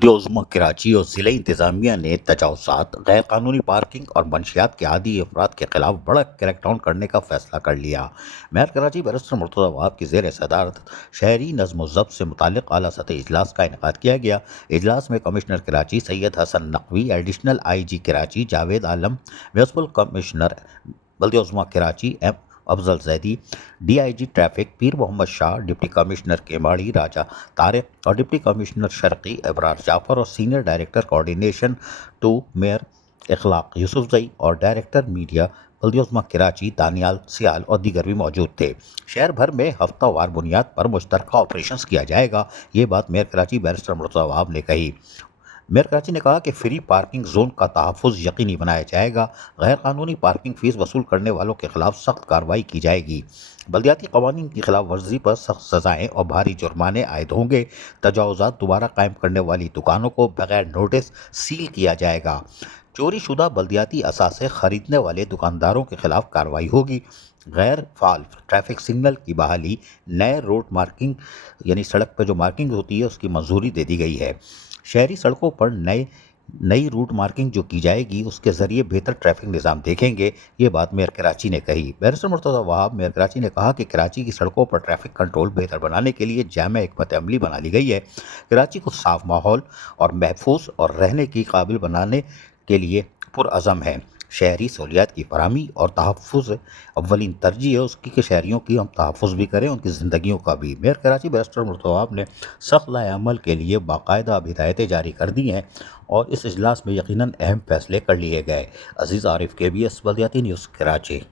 बल्दिया कराची और ज़िला इंतज़ामिया ने तजावुज़ात, गैर कानूनी पार्किंग और मंशियात के आदी अफराद के खिलाफ बड़ा क्रैकडाउन करने का फैसला कर लिया। मेयर कराची बैरिस्टर मुर्तज़ा वहाब की ज़ेर सदारत शहरी नज़्म व ज़ब्त से मुताल्लिक़ आला सतही इजलास का इनेकाद किया गया। इजलास में commissioner Karachi Syed Hasan Naqvi, additional IG Karachi Javed Alam, municipal commissioner Baldia Karachi Afzal Zaidi, DIG traffic Pir Mohammad Shah, deputy commissioner Keamari Raja Tariq और डिप्टी कमिश्नर शर्की इब्रार जाफ़र और senior director coordination to mayor Ikhlaq Yousufzai और डायरेक्टर मीडिया बल्दिया कराची दानियाल सियाल और दीगर भी मौजूद थे। शहर भर में हफ्तावार बुनियाद पर मुश्तरका ऑपरेशंस किया जाएगा। ये बात मेयर कराची बैरिस्टर मुर्तज़ा वहाब ने कही। मेयर कराची ने कहा कि फ्री पार्किंग जोन का तहफ़्फ़ुज़ यकीनी बनाया जाएगा। गैर कानूनी पार्किंग फ़ीस वसूल करने वालों के खिलाफ सख्त कार्रवाई की जाएगी। बल्दियाती कवानीन की खिलाफ वर्जी पर सख्त सज़ाएँ और भारी जुर्माने आयद होंगे। तजावुज़ात दोबारा कायम करने वाली दुकानों को बगैर नोटिस सील किया जाएगा। चोरी शुदा बल्दियाती असासे खरीदने वाले दुकानदारों के खिलाफ कार्रवाई होगी। गैर फाल ट्रैफिक सिग्नल की बहाली, नए रोड मार्किंग यानी सड़क पर जो मार्किंग होती है उसकी मंजूरी दे दी गई है। शहरी सड़कों पर नई रूट मार्किंग जो की जाएगी उसके ज़रिए बेहतर ट्रैफिक निज़ाम देखेंगे। ये बात मेयर कराची ने कही। बैरिस्टर मुर्तज़ा वहाब मेयर कराची ने कहा कि कराची की सड़कों पर ट्रैफिक कंट्रोल बेहतर बनाने के लिए जामे हिकमत अमली बना ली गई है। कराची को साफ माहौल और महफूज और रहने की काबिल बनाने के लिए पुरअज़म है। शहरी सहूलियात की फराहमी और तहफ़्फ़ुज़ अव्वलीन तरजीह है उसकी कि शहरियों की हम तहफ़्फ़ुज़ भी करें, उनकी ज़िंदगियों का भी। मेयर कराची बैरिस्टर मुर्तज़ा वहाब ने सख्त लाएअमल के लिए बाकायदा अब हिदायतें जारी कर दी हैं और इस इजलास में यकीनन अहम फैसले कर लिए गए। अज़ीज़ आरिफ, KBS बल्दियाती न्यूज़ कराची।